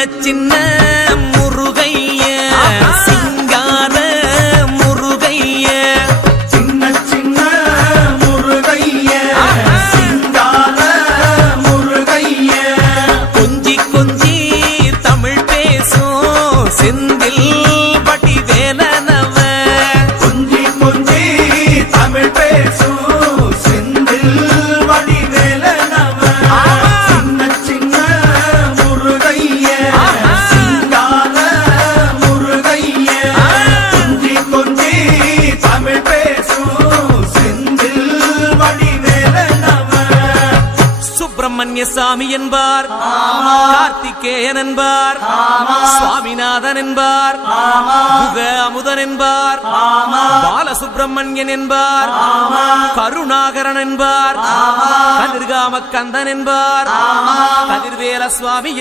சின்ன முருகைய சிங்கார முருகைய சின்ன சின்ன முருகைய சிங்கார முருகைய கொஞ்சி கொஞ்சி தமிழ் பேசும் செந்தில் பட்டி வேலனவ கொஞ்சி கொஞ்சி தமிழ் பேசும் செந்தில் படி வேலனவ சின்ன சின்ன முருகைய சிங்கார முருகைய கொஞ்சி கொஞ்சி தமிழ் பேசும் செந்தில் படி வேலனவ சுப்பிரமணிய சாமி என்பார் கார்த்திகேயன் என்பார் சுவாமிநாதன் என்பார் முக அமுதன் என்பார் பாலசுப்பிரமணியன் என்பார் கருணாகரன் என்பார் கதிர்காம கந்தன் என்பார் கதிர்வேல சுவாமி